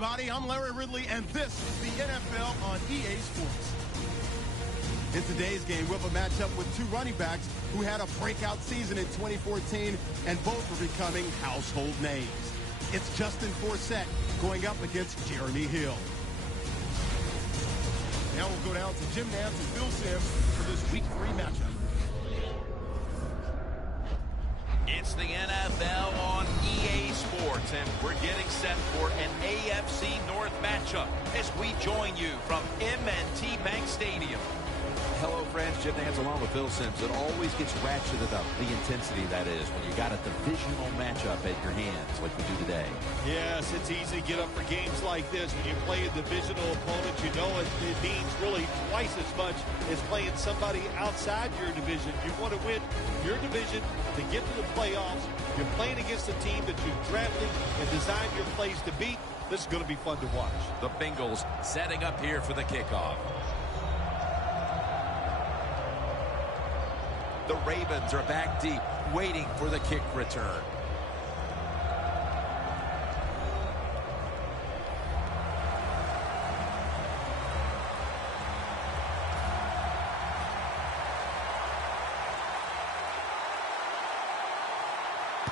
everybody. I'm Larry Ridley, and this is the NFL on EA Sports. In today's game, we'll have a matchup with two running backs who had a breakout season in 2014, and both are becoming household names. It's Justin Forsett going up against Jeremy Hill. Now we'll go down to Jim Nantz and Phil Simms for this Week 3 matchup. It's the NFL on EA Sports, and we're getting set for an AFC North matchup as we join you from M&T Bank Stadium. Hello, friends. Jim Nantz along with Phil Simms. It always gets ratcheted up, the intensity that is, when you got a divisional matchup at your hands like we do today. Yes, it's easy to get up for games like this. When you play a divisional opponent, you know it means really twice as much as playing somebody outside your division. You want to win your division to get to the playoffs. You're playing against a team that you've drafted and designed your plays to beat. This is going to be fun to watch. The Bengals setting up here for the kickoff. The Ravens are back deep, waiting for the kick return.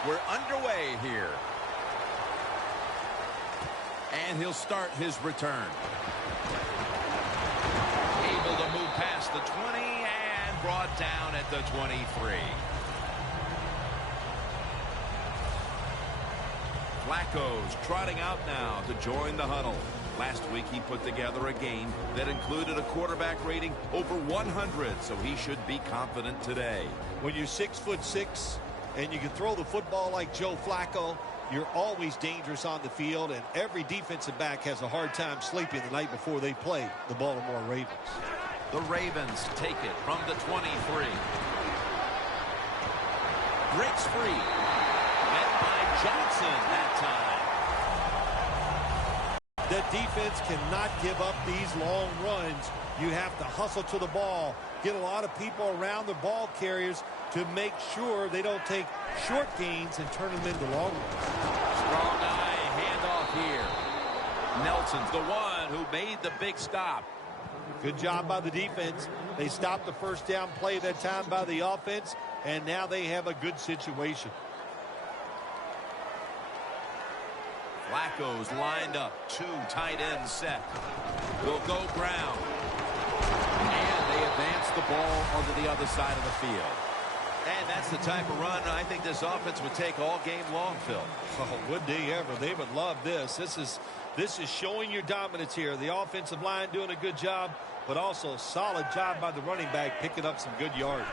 We're underway here. And he'll start his return. Able to move past the 20 and brought down at the 23. Flacco's trotting out now to join the huddle. Last week he put together a game that included a quarterback rating over 100, so he should be confident today. When you're 6'6" and you can throw the football like Joe Flacco, you're always dangerous on the field, and every defensive back has a hard time sleeping the night before they play the Baltimore Ravens. The Ravens take it from the 23. Breaks free. Met by Johnson that time. The defense cannot give up these long runs. You have to hustle to the ball, get a lot of people around the ball carriers to make sure they don't take short gains and turn them into long ones. Strong eye handoff here. Nelson's the one who made the big stop. Good job by the defense. They stopped the first down play that time by the offense, and now they have a good situation. Flacco's lined up. Two tight ends set. Will go Brown. And they advance the ball onto the other side of the field. And that's the type of run I think this offense would take all game long, Phil. Oh, would they ever? They would love this. This is showing your dominance here. The offensive line doing a good job, but also a solid job by the running back picking up some good yards.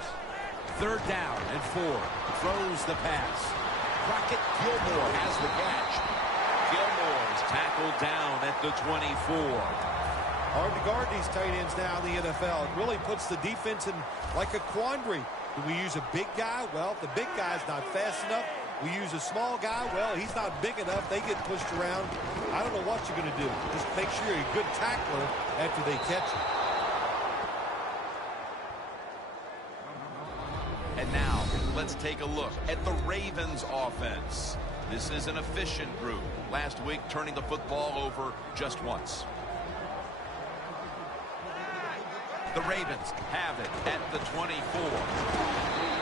Third down and 4. Throws the pass. Crockett Gilmore has the catch. Gilmore is tackled down at the 24. Hard to guard these tight ends now in the NFL. It really puts the defense in like a quandary. Do we use a big guy? Well, if the big guy's not fast enough, we use a small guy. Well, he's not big enough. They get pushed around. I don't know what you're going to do. Just make sure you're a good tackler after they catch you. And now, let's take a look at the Ravens offense. This is an efficient group. Last week, turning the football over just once. The Ravens have it at the 24.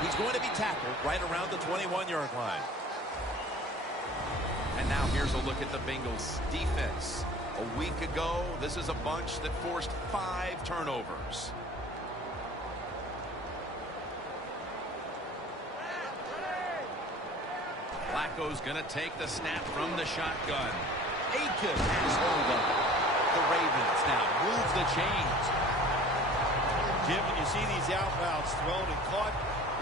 He's going to be tackled right around the 21-yard line. And now here's a look at the Bengals defense. A week ago, this is a bunch that forced 5 turnovers. Flacco's going to take the snap from the shotgun. Aiken has hold of it. The Ravens now move the chains. Jim, when you see these out routes thrown and caught,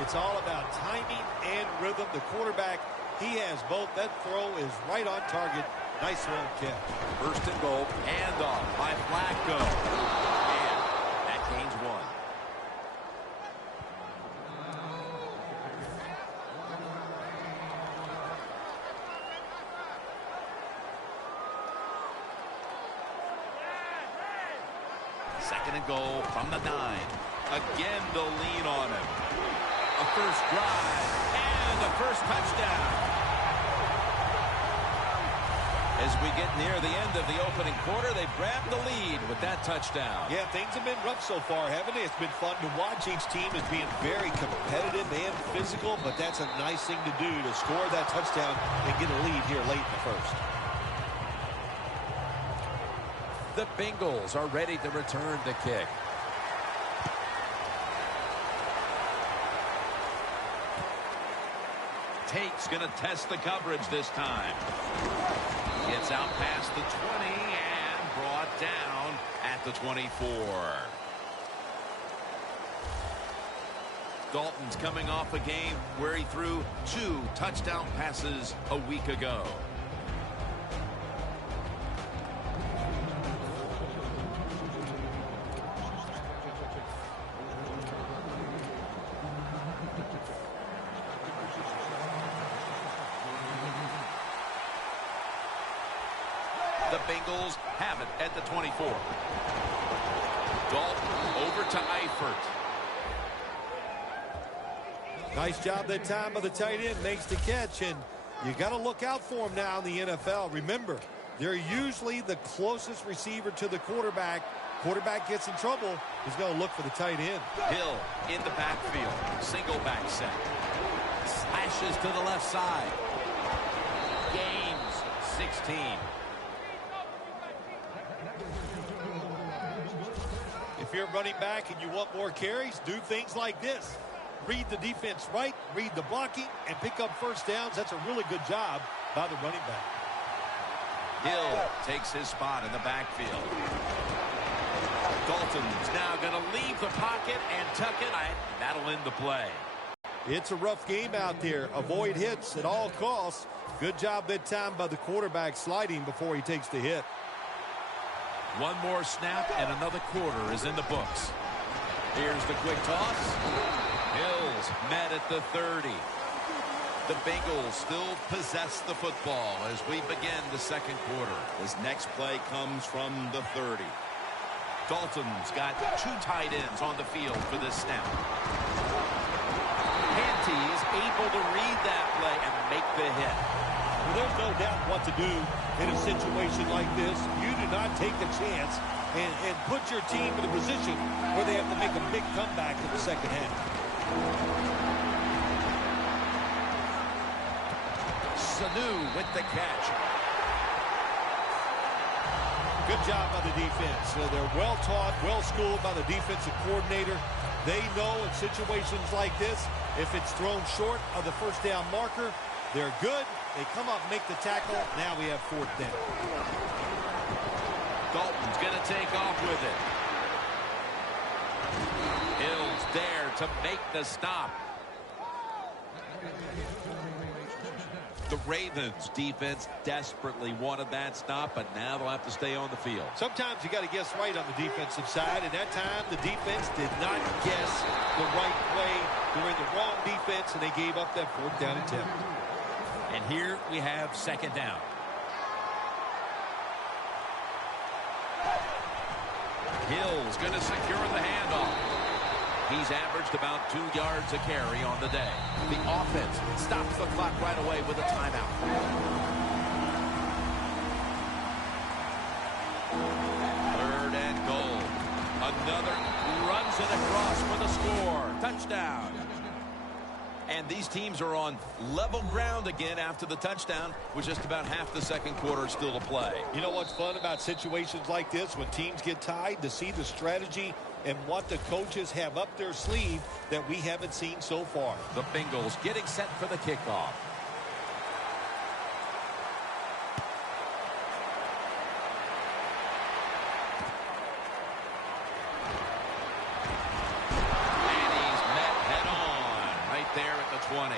it's all about timing and rhythm. The quarterback, he has both. That throw is right on target. Nice throw and catch. First and goal, handoff by Flacco. And that gains 1. Second and goal from the 9. Again, they'll lean on him. A first drive and a first touchdown. As we get near the end of the opening quarter, they've grabbed the lead with that touchdown. Yeah, things have been rough so far, haven't they? It's been fun to watch. Each team is being very competitive and physical, but that's a nice thing to do, to score that touchdown and get a lead here late in the first. The Bengals are ready to return the kick. Tate's going to test the coverage this time. Gets out past the 20 and brought down at the 24. Dalton's coming off a game where he threw 2 touchdown passes a week ago. The Bengals have it at the 24. Dalton over to Eifert. Nice job that time by the tight end. Makes the catch, and you got to look out for him now in the NFL. Remember, they're usually the closest receiver to the quarterback. Quarterback gets in trouble, he's going to look for the tight end. Hill in the backfield. Single back set. Slashes to the left side. Gains 16. If you're running back and you want more carries, do things like this. Read the defense right, read the blocking, and pick up first downs. That's a really good job by the running back. Hill takes his spot in the backfield. Dalton's now going to leave the pocket and tuck it. That'll end the play. It's a rough game out there. Avoid hits at all costs. Good job that time by the quarterback sliding before he takes the hit. One more snap and another quarter is in the books. Here's the quick toss. Hills met at the 30. The Bengals still possess the football as we begin the second quarter. This next play comes from the 30. Dalton's got 2 tight ends on the field for this snap. Canty's able to read that play and make the hit. Well, there's no doubt what to do in a situation like this. You do not take a chance and put your team in a position where they have to make a big comeback in the second half. Sanu with the catch. Good job by the defense. They're well-taught, well-schooled by the defensive coordinator. They know in situations like this, if it's thrown short of the first down marker, they're good. They come up, make the tackle. Now we have 4th down. Dalton's going to take off with it. Hills there to make the stop. The Ravens defense desperately wanted that stop, but now they'll have to stay on the field. Sometimes you got to guess right on the defensive side, and that time the defense did not guess the right way. They were in the wrong defense, and they gave up that 4th down attempt. And here we have 2nd down. Hill's going to secure the handoff. He's averaged about 2 yards a carry on the day. The offense stops the clock right away with a timeout. 3rd and goal. Another runs it across for the score. Touchdown. And these teams are on level ground again after the touchdown with just about half the second quarter still to play. You know what's fun about situations like this when teams get tied, to see the strategy and what the coaches have up their sleeve that we haven't seen so far. The Bengals getting set for the kickoff. And he's met head on right there at the 20.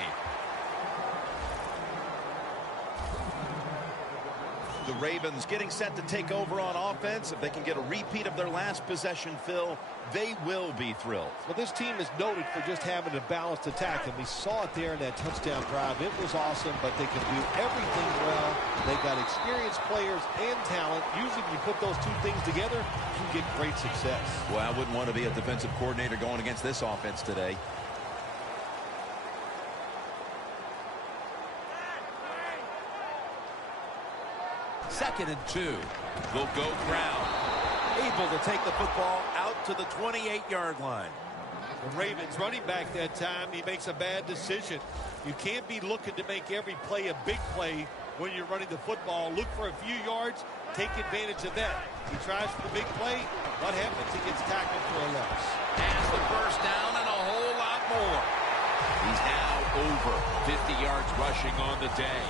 The Ravens getting set to take over on offense. If they can get a repeat of their last possession, Phil, they will be thrilled. Well, this team is noted for just having a balanced attack, and we saw it there in that touchdown drive. It was awesome, but they can do everything well. They've got experienced players and talent. Usually when you put those 2 things together, you get great success. Well, I wouldn't want to be a defensive coordinator going against this offense today. 2nd and 2. They'll go ground. Able to take the football out to the 28-yard line. The Ravens running back that time, he makes a bad decision. You can't be looking to make every play a big play when you're running the football. Look for a few yards, take advantage of that. He tries for the big play. What happens? He gets tackled for a loss. Has the first down and a whole lot more. He's now over 50 yards rushing on the day.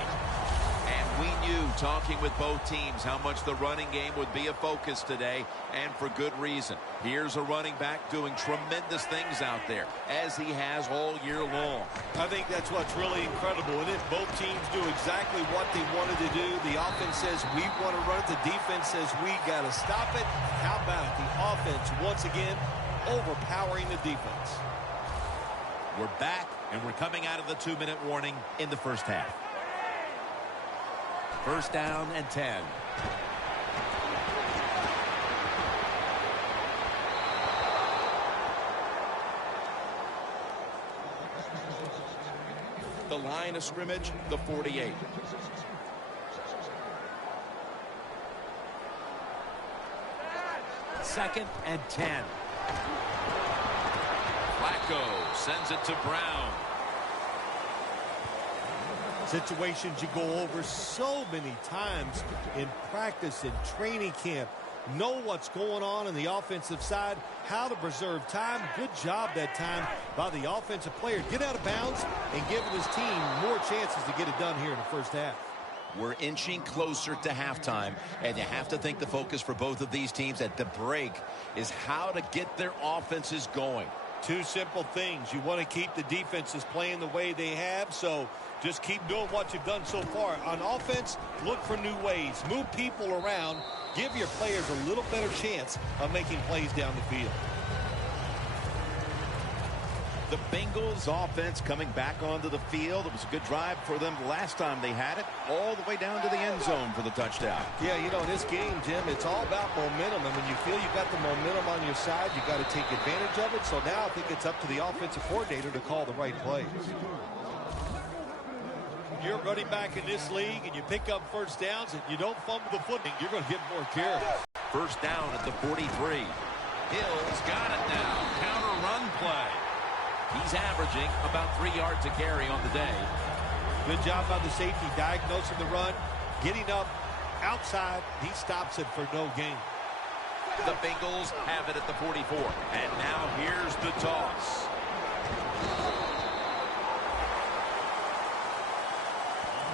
And we knew, talking with both teams, how much the running game would be a focus today, and for good reason. Here's a running back doing tremendous things out there, as he has all year long. I think that's what's really incredible. And if both teams do exactly what they wanted to do, the offense says we want to run it, the defense says we got to stop it. How about it? The offense, once again, overpowering the defense. We're back, and we're coming out of the 2-minute warning in the first half. First down and 10. The line of scrimmage, the 48. Second and 10. Flacco sends it to Brown. Situations you go over so many times in practice and training camp. Know what's going on the offensive side, how to preserve time. Good job that time by the offensive player. Get out of bounds and giving his team more chances to get it done here in the first half. We're inching closer to halftime, and you have to think the focus for both of these teams at the break is how to get their offenses going. Two simple things. You want to keep the defenses playing the way they have, so just keep doing what you've done so far. On offense, look for new ways. Move people around. Give your players a little better chance of making plays down the field. The Bengals offense coming back onto the field. It was a good drive for them last time they had it, all the way down to the end zone for the touchdown. Yeah, you know, in this game, Jim, it's all about momentum. And when you feel you've got the momentum on your side, you've got to take advantage of it. So now I think it's up to the offensive coordinator to call the right plays. You're running back in this league and you pick up first downs and you don't fumble the footing, you're going to get more carries. First down at the 43. Hill's got it now. Counter run play. He's averaging about 3 yards a carry on the day. Good job by the safety diagnosing the run, getting up outside. He stops it for no gain. The Bengals have it at the 44. And now here's the toss.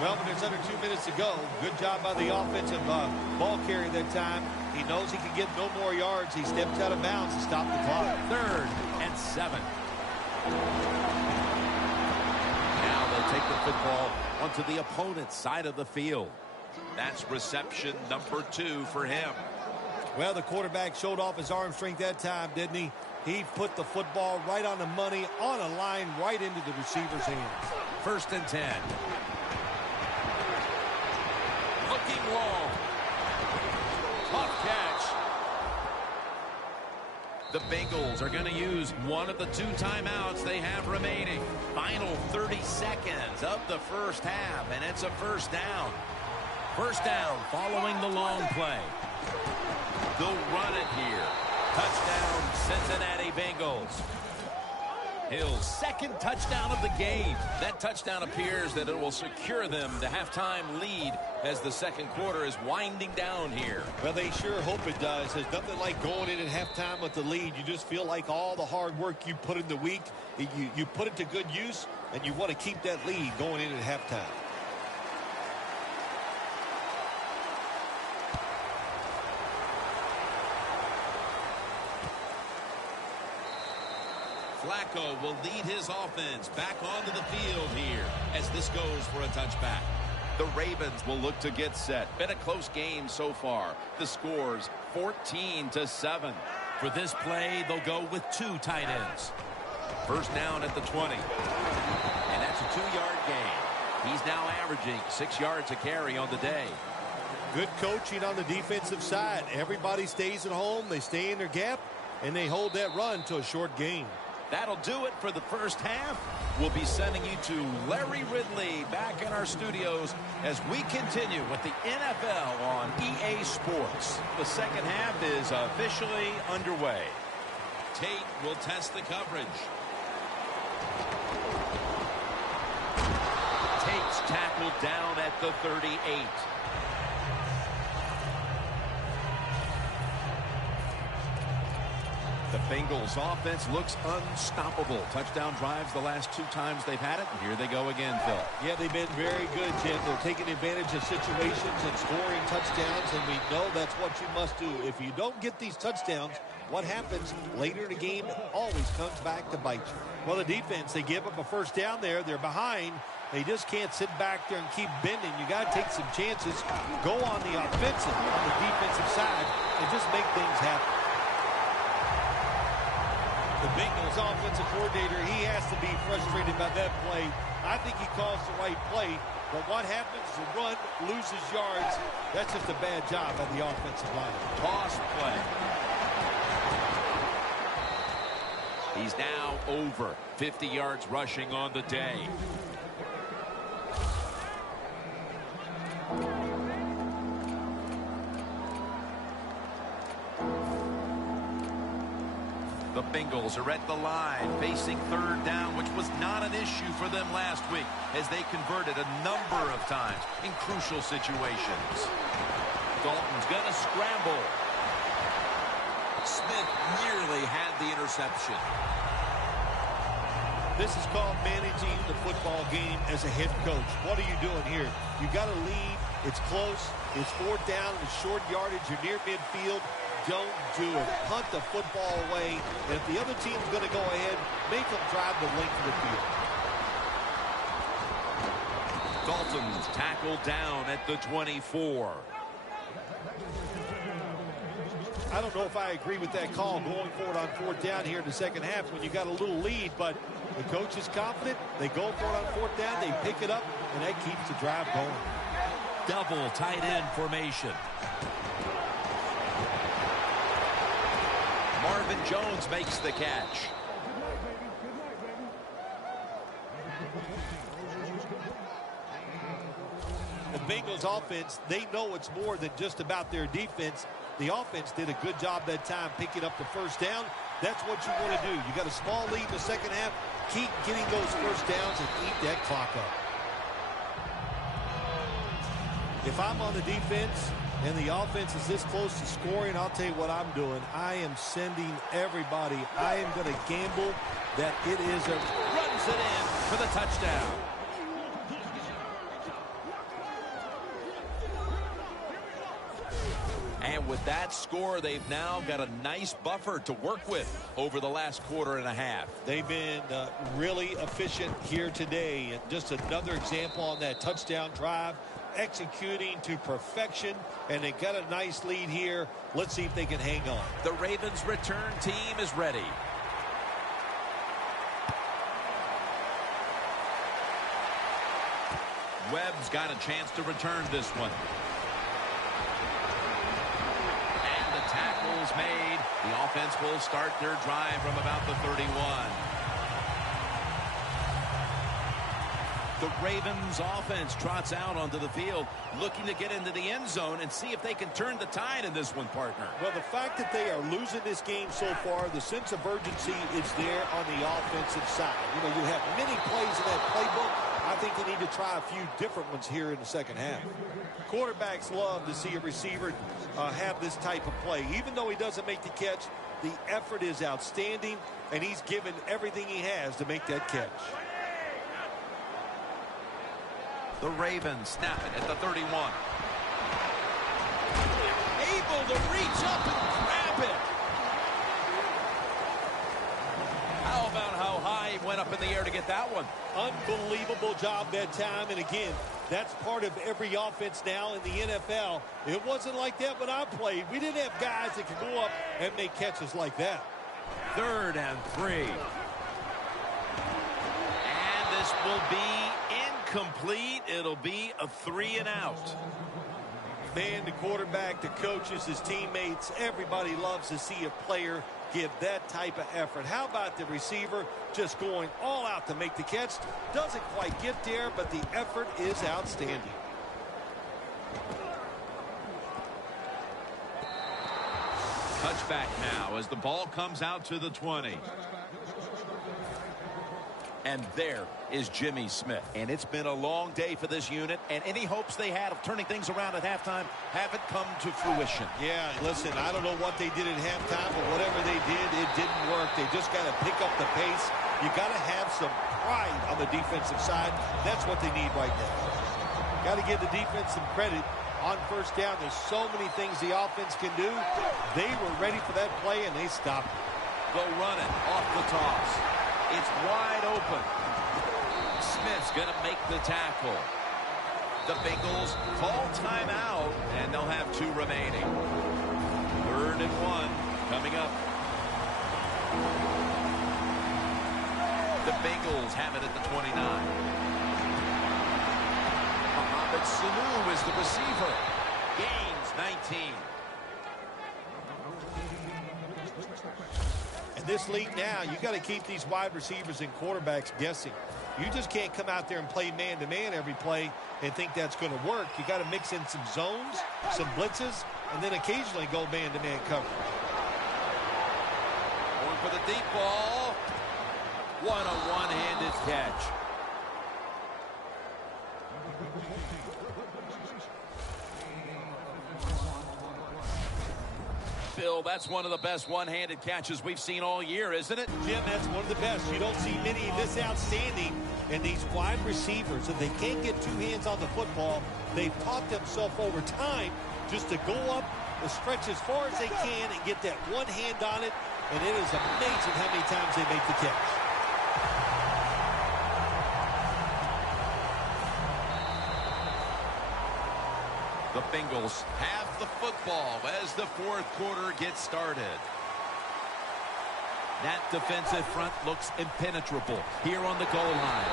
Well, when there's under 2 minutes to go, good job by the offensive ball carrier that time. He knows he can get no more yards. He steps out of bounds to stop the clock. 3rd and 7. Now they'll take the football onto the opponent's side of the field. That's reception number 2 for him. Well, the quarterback showed off his arm strength that time, didn't he? He put the football right on the money, on a line, right into the receiver's hands. 1st and 10. Looking long. Tough catch. The Bengals are going to use one of the 2 timeouts they have remaining. Final 30 seconds of the first half, and it's a first down. First down following the long play. They'll run it here. Touchdown, Cincinnati Bengals. Hill's 2nd touchdown of the game. That touchdown appears that it will secure them the halftime lead as the second quarter is winding down here. Well, they sure hope it does. There's nothing like going in at halftime with the lead. You just feel like all the hard work you put in the week, you put it to good use, and you want to keep that lead going in at halftime. Flacco will lead his offense back onto the field here as this goes for a touchback. The Ravens will look to get set. Been a close game so far. The score's 14-7. For this play, they'll go with 2 tight ends. First down at the 20. And that's a 2-yard gain. He's now averaging 6 yards a carry on the day. Good coaching on the defensive side. Everybody stays at home. They stay in their gap, and they hold that run to a short gain. That'll do it for the first half. We'll be sending you to Larry Ridley back in our studios as we continue with the NFL on EA Sports. The second half is officially underway. Tate will test the coverage. Tate's tackled down at the 38. The Bengals offense looks unstoppable. Touchdown drives the last 2 times they've had it. And here they go again, Phil. Yeah, they've been very good, Jim. They're taking advantage of situations and scoring touchdowns, and we know that's what you must do. If you don't get these touchdowns, what happens later in the game always comes back to bite you. Well, the defense, they give up a first down there. They're behind. They just can't sit back there and keep bending. You got to take some chances. Go on the offensive, on the defensive side, and just make things happen. The Bengals offensive coordinator, he has to be frustrated by that play. I think he calls the right play, but what happens? The run loses yards. That's just a bad job by the offensive line. Toss play. He's now over 50 yards rushing on the day. The Bengals are at the line facing third down, which was not an issue for them last week as they converted a number of times in crucial situations. Dalton's going to scramble. Smith nearly had the interception. This is called managing the football game as a head coach. What are you doing here? You got to lead. It's close. It's fourth down. It's short yardage. You're near midfield. Don't do it. Punt the football away. And if the other team's going to go ahead, make them drive the length of the field. Dalton's tackled down at the 24. I don't know if I agree with that call going forward on fourth down here in the second half when you got a little lead, but the coach is confident. They go for it on fourth down. They pick it up, and that keeps the drive going. Double tight end formation. Marvin Jones makes the catch. The Bengals offense, they know it's more than just about their defense. The offense did a good job that time picking up the first down. That's what you want to do. You got a small lead in the second half. Keep getting those first downs and eat that clock up. If I'm on the defense and the offense is this close to scoring, I'll tell you what I'm doing. I am sending everybody. I am going to gamble that it is a... Runs it in for the touchdown. And with that score, they've now got a nice buffer to work with over the last quarter and a half. They've been really efficient here today. And just another example on that touchdown drive, executing to perfection, and they got a nice lead here. Let's see if they can hang on. The Ravens return team is ready. Webb's got a chance to return this one. And the tackle's made. The offense will start their drive from about the 31. The Ravens offense trots out onto the field, looking to get into the end zone and see if they can turn the tide in this one, partner. Well, the fact that they are losing this game so far, the sense of urgency is there on the offensive side. You know, you have many plays in that playbook. I think they need to try a few different ones here in the second half. Quarterbacks love to see a receiver have this type of play. Even though he doesn't make the catch, the effort is outstanding, and he's given everything he has to make that catch. The Ravens snap it at the 31. Able to reach up and grab it. How about how high he went up in the air to get that one? Unbelievable job that time. And again, that's part of every offense now in the NFL. It wasn't like that when I played. We didn't have guys that could go up and make catches like that. 3rd and 3. And this will be incomplete. It'll be a 3 and out. Man, the quarterback, the coaches, his teammates, everybody loves to see a player give that type of effort. How about the receiver just going all out to make the catch? Doesn't quite get there, but the effort is outstanding. Touchback now as the ball comes out to the 20. And there is Jimmy Smith. And it's been a long day for this unit, and any hopes they had of turning things around at halftime haven't come to fruition. Yeah, listen, I don't know what they did at halftime, but whatever they did, it didn't work. They just got to pick up the pace. You got to have some pride on the defensive side. That's what they need right now. Got to give the defense some credit. On first down, there's so many things the offense can do. They were ready for that play, and they stopped it. Go running off the toss. It's wide open. Smith's going to make the tackle. The Bengals call timeout, and they'll have 2 remaining. 3rd and 1 coming up. The Bengals have it at the 29. Mohamed Sanu is the receiver. Gains 19. In this league now, you got to keep these wide receivers and quarterbacks guessing. You just can't come out there and play man-to-man every play and think that's going to work. You got to mix in some zones, some blitzes, and then occasionally go man-to-man coverage. Going for the deep ball. What a one-handed catch. Bill, that's one of the best one-handed catches we've seen all year, isn't it? Jim, that's one of the best. You don't see many this outstanding. And these wide receivers, if they can't get 2 hands on the football, they've taught themselves over time just to go up, stretch as far as they can, and get that one hand on it. And it is amazing how many times they make the catch. The Bengals have the football as the 4th quarter gets started. That defensive front looks impenetrable here on the goal line.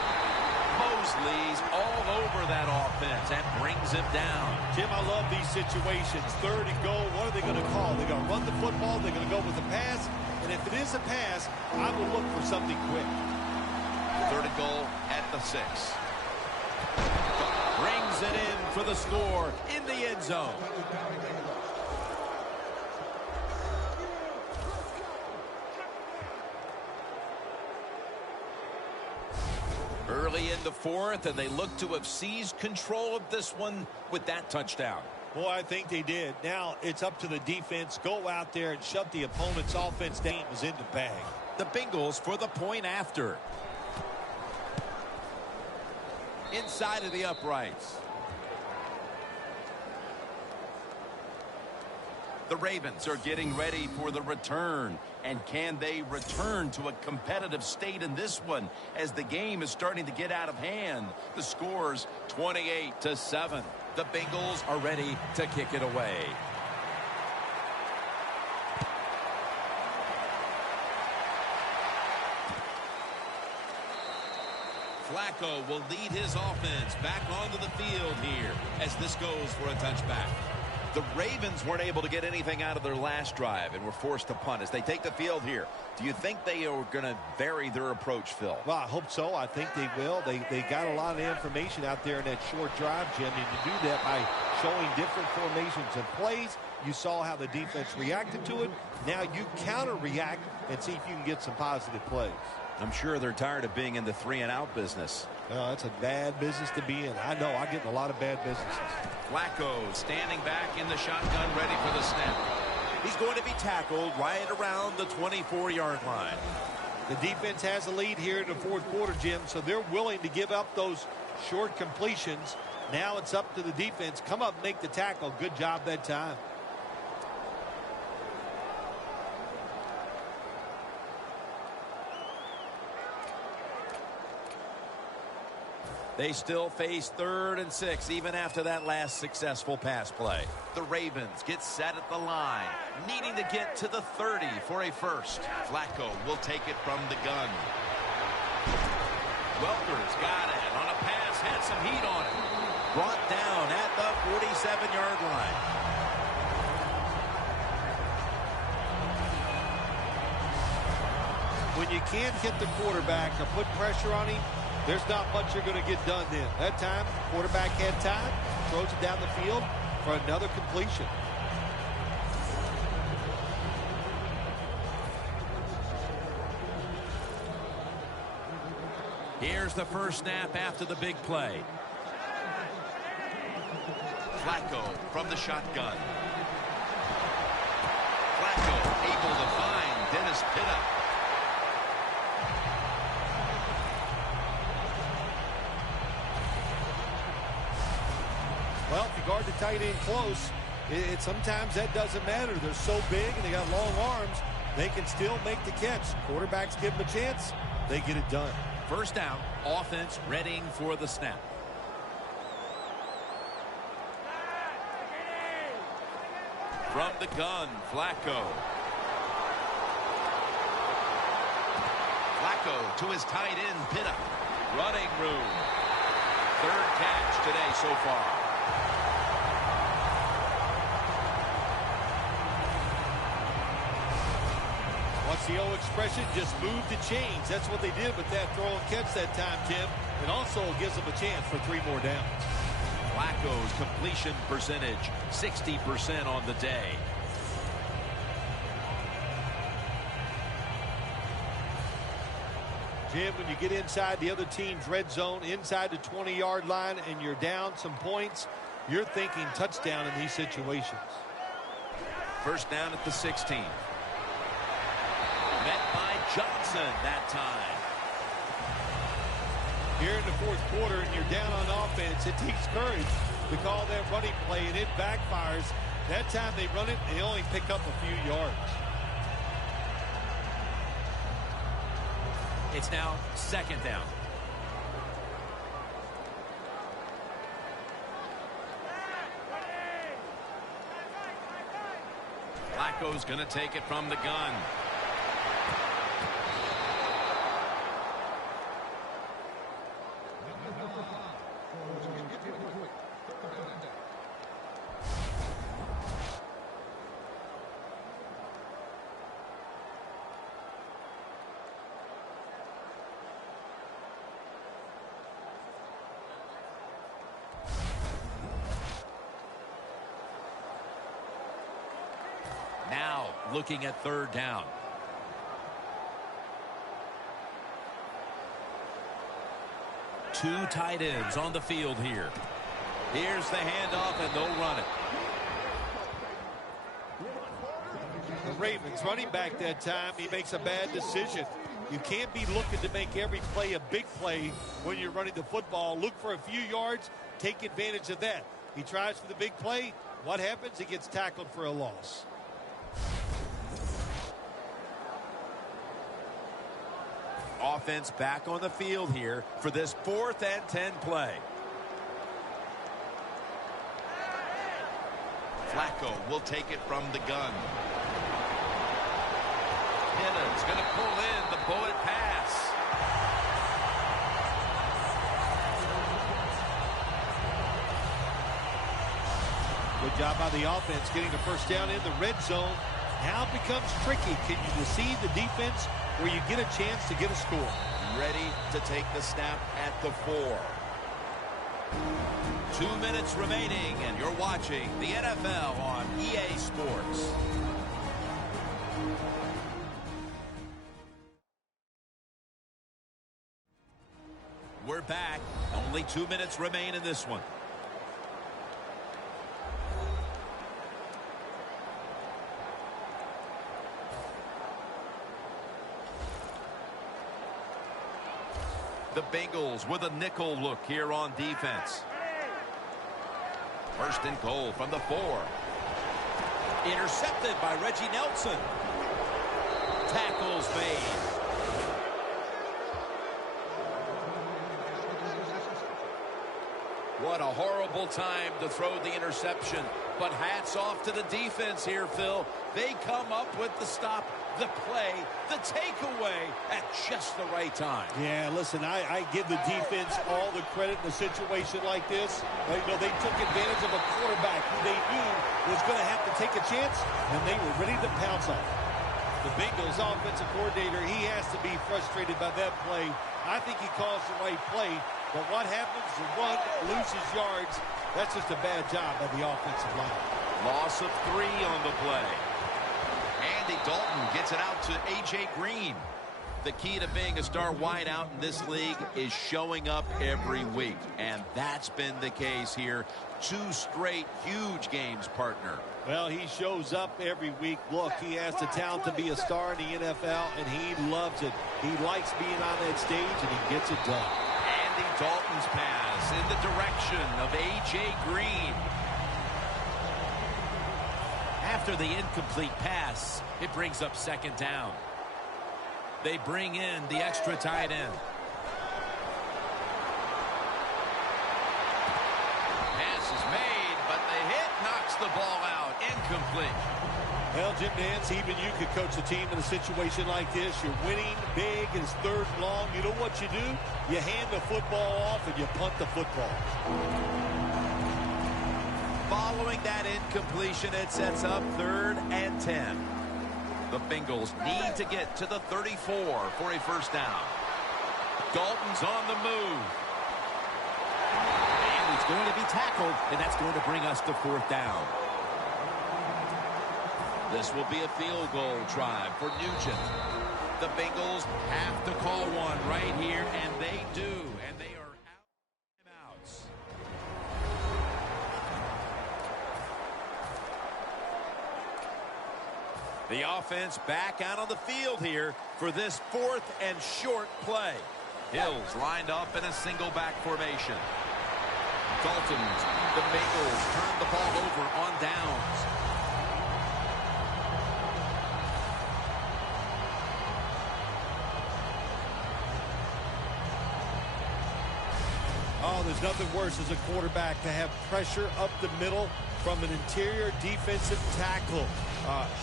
Mosley's all over that offense and brings him down. Jim, I love these situations. 3rd and goal, what are they going to call? They're going to run the football, they're going to go with a pass, and if it is a pass, I will look for something quick. 3rd and goal at the 6. Brings it in for the score in the end zone. Early in the 4th, and they look to have seized control of this one with that touchdown. Well, I think they did. Now it's up to the defense. Go out there and shut the opponent's offense down. Is in the bag. The Bengals for the point after. Inside of the uprights. The Ravens are getting ready for the return. And can they return to a competitive state in this one as the game is starting to get out of hand? The score's 28-7. The Bengals are ready to kick it away. Flacco will lead his offense back onto the field here as this goes for a touchback. The Ravens weren't able to get anything out of their last drive and were forced to punt as they take the field here. Do you think they are going to vary their approach, Phil? Well, I hope so. I think they will. They got a lot of information out there in that short drive, Jim, and you do that by showing different formations and plays. You saw how the defense reacted to it. Now you counter-react and see if you can get some positive plays. I'm sure they're tired of being in the 3-and-out business. That's a bad business to be in. I know. I get in a lot of bad businesses. Flacco standing back in the shotgun, ready for the snap. He's going to be tackled right around the 24-yard line. The defense has a lead here in the 4th quarter, Jim, so they're willing to give up those short completions. Now it's up to the defense. Come up and make the tackle. Good job that time. They still face 3rd and 6 even after that last successful pass play. The Ravens get set at the line, needing to get to the 30 for a first. Flacco will take it from the gun. Welker's got it on a pass, had some heat on it. brought down at the 47-yard line. When you can't hit the quarterback or put pressure on him, there's not much you're going to get done then. That time, quarterback had time, throws it down the field for another completion. Here's the first snap after the big play. Flacco from the shotgun. Flacco able to find Dennis Pitta. Well, if you guard the tight end close, sometimes that doesn't matter. They're so big and they got long arms, they can still make the catch. Quarterbacks give them a chance, they get it done. First down, offense readying for the snap. From the gun, Flacco. Flacco to his tight end, Pitta. Running room. Third catch today so far. What's the old expression? Just move the chains. That's what they did with that throw and catch that time, Tim. It also gives them a chance for 3 more downs. Flacco's completion percentage, 60% on the day. Jim, when you get inside the other team's red zone, inside the 20-yard line, and you're down some points, you're thinking touchdown in these situations. First down at the 16. Met by Johnson that time. Here in the fourth quarter, and you're down on offense, it takes courage to call that running play, and it backfires. That time they run it, they only pick up a few yards. It's now second down. Flacco's going to take it from the gun. Now looking at third down. Two tight ends on the field here. Here's the handoff, and they'll run it. The Ravens running back that time, he makes a bad decision. You can't be looking to make every play a big play when you're running the football. Look for a few yards, take advantage of that. He tries for the big play. What happens? He gets tackled for a loss. Offense back on the field here for this 4th and 10 play. Flacco will take it from the gun. Pitta's going to pull in the bullet pass. Good job by the offense getting the first down in the red zone. Now it becomes tricky. Can you deceive the defense where you get a chance to get a score? Ready to take the snap at the 4. 2 minutes remaining, and you're watching the NFL on EA Sports. We're back. Only 2 minutes remain in this one. The Bengals with a nickel look here on defense. First and goal from the 4. Intercepted by Reggie Nelson. Tackles made. What a horrible time to throw the interception. But hats off to the defense here, Phil. They come up with the stop, the play, the takeaway at just the right time. Yeah, listen, I give the defense all the credit in a situation like this. You know, they took advantage of a quarterback who they knew was going to have to take a chance, and they were ready to pounce on. The Bengals offensive coordinator, he has to be frustrated by that play. I think he calls the right play, but what happens? The run loses yards. That's just a bad job by the offensive line. Loss of 3 on the play. Andy Dalton gets it out to A.J. Green. The key to being a star wideout in this league is showing up every week. And that's been the case here. 2 straight huge games, partner. Well, he shows up every week. Look, he has the talent to be a star in the NFL, and he loves it. He likes being on that stage, and he gets it done. Andy Dalton's pass in the direction of A.J. Green. After the incomplete pass, it brings up 2nd down. They bring in the extra tight end. Pass is made, but the hit knocks the ball out. Incomplete. Well, Jim Nantz, even you could coach a team in a situation like this. You're winning big, it's 3rd and long. You know what you do? You hand the football off and you punt the football. Following that incompletion, it sets up 3rd and 10. The Bengals need to get to the 34 for a 1st down. Dalton's on the move. And he's going to be tackled, and that's going to bring us to 4th down. This will be a field goal try for Nugent. The Bengals have to call one right here, and they do. And they are out of timeouts. The offense back out on the field here for this 4th and short play. Hills lined up in a single back formation. Dalton, the Bengals turn the ball over on downs. Oh, there's nothing worse as a quarterback to have pressure up the middle from an interior defensive tackle.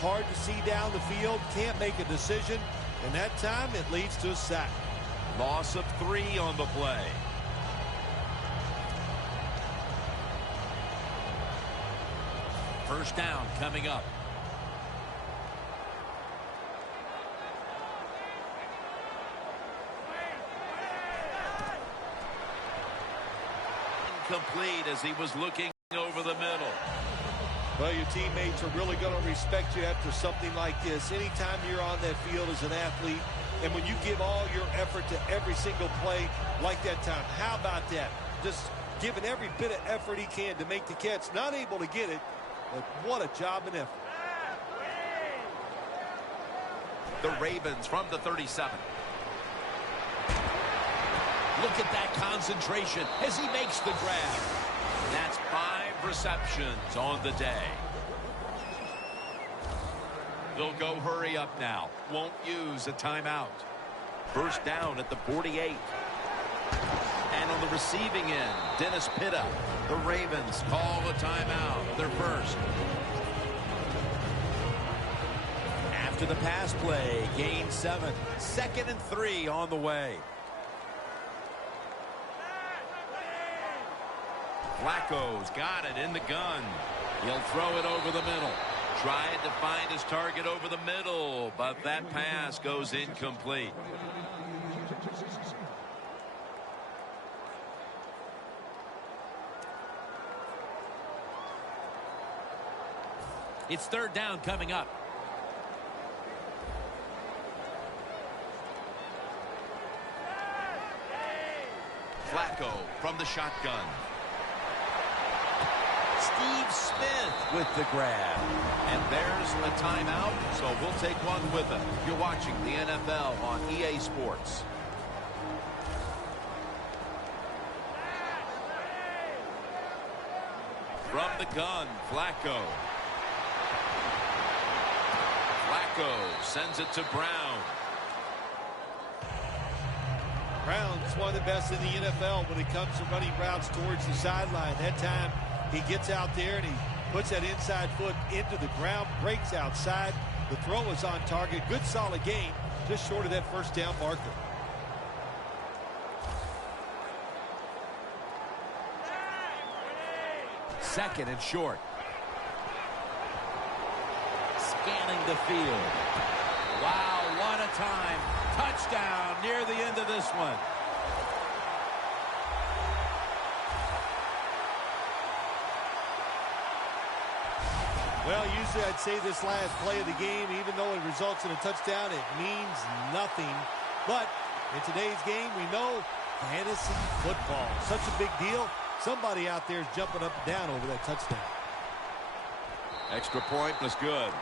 Hard to see down the field, can't make a decision, and that time it leads to a sack. Loss of 3 on the play. First down coming up. Incomplete as he was looking over the middle. Well, your teammates are really going to respect you after something like this. Anytime you're on that field as an athlete, and when you give all your effort to every single play like that time, how about that? Just giving every bit of effort he can to make the catch. Not able to get it, but what a job and effort. The Ravens from the 37. Look at that concentration as he makes the grab. That's 5 receptions on the day. They'll go hurry up now. Won't use a timeout. First down at the 48. And on the receiving end, Dennis Pitta. The Ravens call a timeout. Their first. After the pass play, gain 7. 2nd and 3 on the way. Flacco's got it in the gun. He'll throw it over the middle. Tried to find his target over the middle, but that pass goes incomplete. It's 3rd down coming up. Flacco from the shotgun. Steve Smith with the grab. And there's a timeout, so we'll take one with him. You're watching the NFL on EA Sports. From the gun, Flacco. Flacco sends it to Brown. Brown's one of the best in the NFL when it comes to running routes towards the sideline. That time he gets out there and he puts that inside foot into the ground, breaks outside. The throw is on target. Good, solid game, just short of that first down marker. Second and short. Scanning the field. Wow, what a time. Touchdown near the end of this one. Well, usually I'd say this last play of the game, even though it results in a touchdown, it means nothing. But in today's game, we know fantasy football, such a big deal. Somebody out there is jumping up and down over that touchdown. Extra point was good.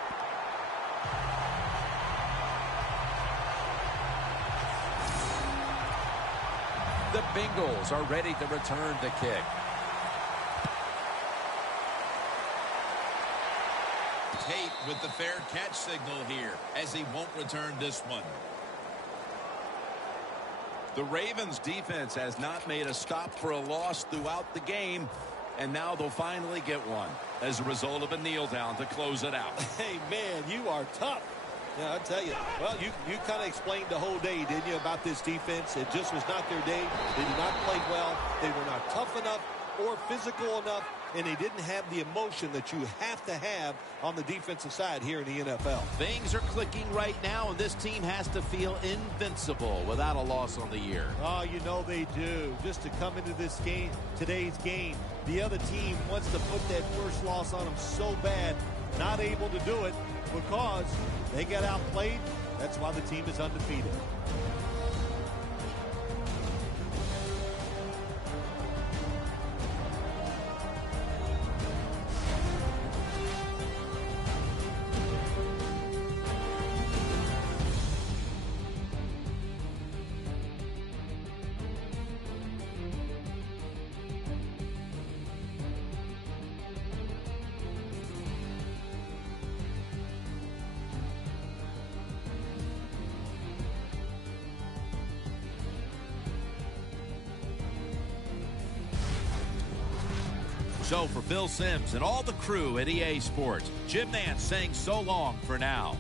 The Bengals are ready to return the kick. Tate with the fair catch signal here as he won't return this one. The Ravens defense has not made a stop for a loss throughout the game, and now they'll finally get one as a result of a kneel down to close it out. Hey, man, you are tough. Yeah, I tell you. Well, you kind of explained the whole day, didn't you, about this defense? It just was not their day. They did not play well. They were not tough enough or physical enough, and they didn't have the emotion that you have to have on the defensive side here in the NFL. Things are clicking right now, and this team has to feel invincible without a loss on the year. Oh, you know they do. Just to come into this game, today's game, the other team wants to put that first loss on them so bad, not able to do it because they got outplayed. That's why the team is undefeated. So for Phil Simms and all the crew at EA Sports, Jim Nantz saying so long for now.